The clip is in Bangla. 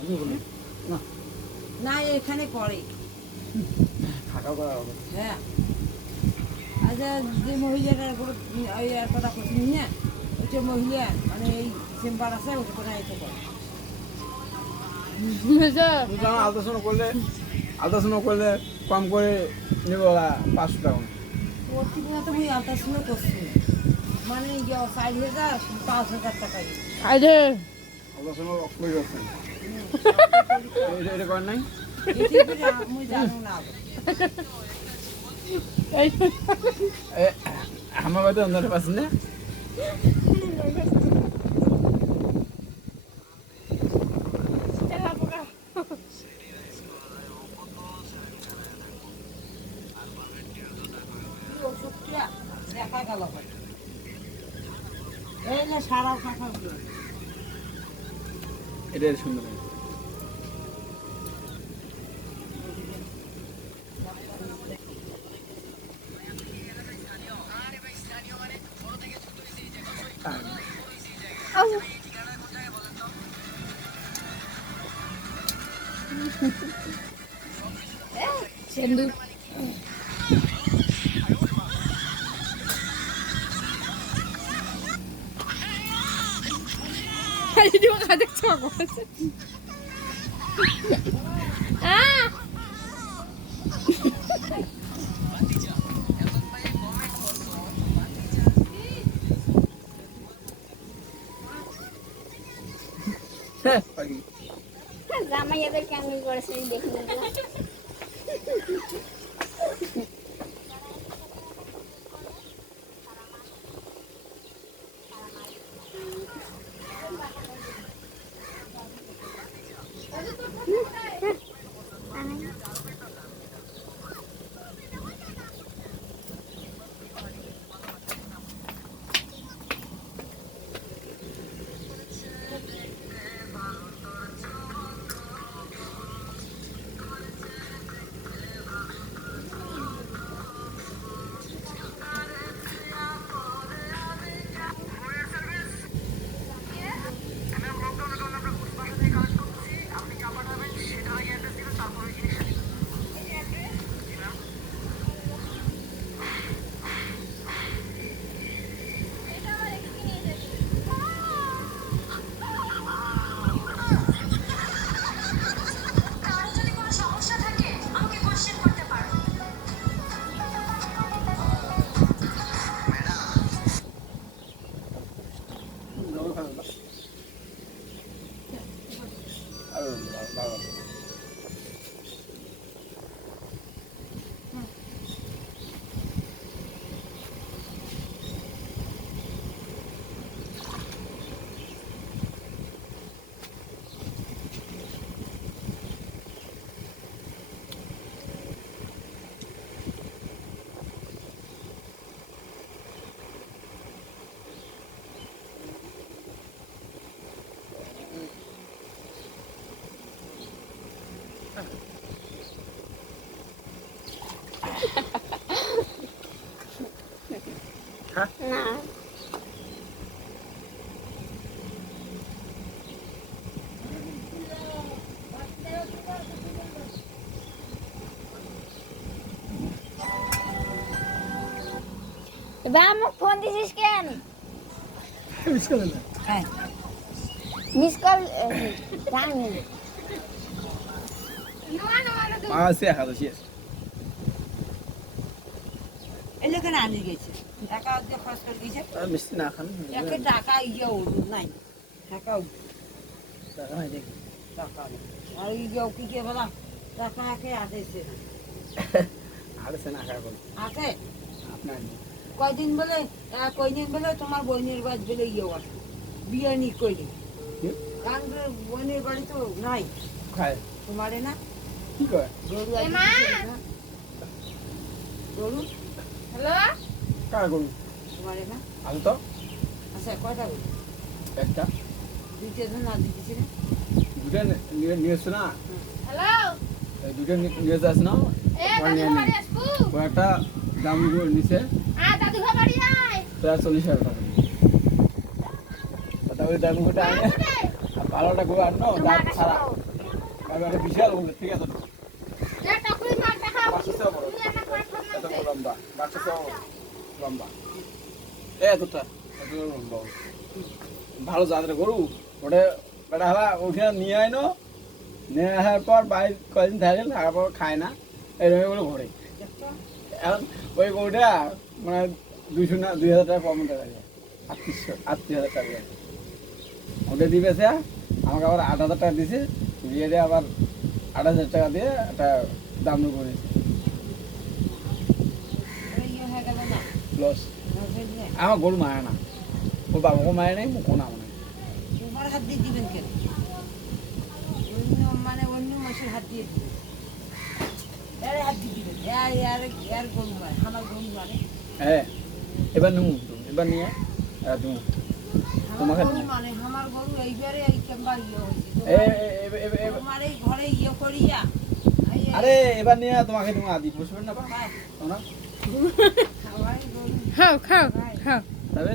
আমি বলি না না এখানে পড়ে থাকা করা হবে। হ্যাঁ আচ্ছা যে মহিলাটার উপর ওই আর কথা করছিস না ওই যে মহিলা মানে এই চেম্বার আছে ওটা করে এসে পড়ে তুমি জানো আলট্রাসাউন্ড করলে কম করে নেব 500 টাকা। প্রতিদিন তো মুই আলট্রাসাউন্ড করছি মানে 4,000 5,000 টাকা আলট্রাসাউন্ড করে যাচ্ছেন এটা করেন নাই? মুই জানো না আমার বাড়িতে অন্যান্য পাচ্ছেন না ওষুধটা দেখা গেল এই না সারা কাঁচা এটা সুন্দর সেন্দু Jadi dia ngajak cowok. Ah. pagi জামাই এদের কেমন করেছে দেখুন না না এবার আমাকে ফোন দিছিস কেন হ্যাঁ মিস কল জানি আছে হাতে শেষ এই লোকের আনি গেছে টাকা দিয়ে খরচ করে গেছে আর মিষ্টি না খান একে টাকা নাই টাকা টাকা হয় দেখি টাকা নেই। আর কি কে বলা টাকা একে আসেছে আর সে না খায় বল আকে আপনার কয়দিন বলে তোমার বোনের বাড়ি বলে আসে বিয়ে নি কইলে কারণ বোনের বাড়ি তো নাই খায় তোমারে না কি করে গরু আছে না? গরু হ্যালো কার গরু তোমারে না আলু তো আচ্ছা কয়টা গরু একটা দুইটা জন না দিতেছি না দুটো নিয়ে এসছে না হ্যালো এই দুটো নিয়ে যাস না এ ওখানে দাদু নিয়ে বাড়ি নে। আসবো ও একটা দাম নিচে দাদু বাড়ি আয় প্রায় 40,000 টাকা তাহলে দাম গোটা আনে আর ভালোটা গো আনো দাঁত ছাড়া আমি একটা বিশাল বললে ঠিক আছে না টাকুই মার দেখা বাচ্চা সব বড় তুই আমার করে ফোন এত বড় লম্বা বাচ্চা সব লম্বা এতটা এত লম্বা ভালো জাতের গরু ওটা বেটা হলা ওখানে নিয়ে আইনো নিয়ে আসার পর বাইরে কদিন থাকে থাকার পর খায় না এরকম করে ঘোরে এখন ওই গরুটা মানে 2,000 টাকা কম টাকা যায় 38,000 টাকা যায় ওটা দিবে সে আমাকে আবার 8,000 টাকা দিছে দিয়ে দিয়ে আবার 8,000 টাকা দিয়ে একটা দাম করেছে ইয়ে হয়ে গেল না লস আমার গরু মারে না ওর বাবাকে মারে নাই মুখও না মানে তোমার হাত দিয়ে দিবেন কেন অন্য মানে অন্য মাসের হাত দিয়ে দিবেন এর হাত দিয়ে দিবেন এর গরু মারে আমার গরু মারে হ্যাঁ এবার নেবো এবার নিয়ে তুমি তোমাকে আমার গরু মানে আমার গরু এইবারে এই কেমবা ইয়ে হয়েছে এ- তোমার এই ঘরে ইয়ে করিয়া আরে এবার নিয়ে তোমাকে তুমি আদি বুঝবেন না তোমরা খাওয়াই গরু খাও খাও খাও তবে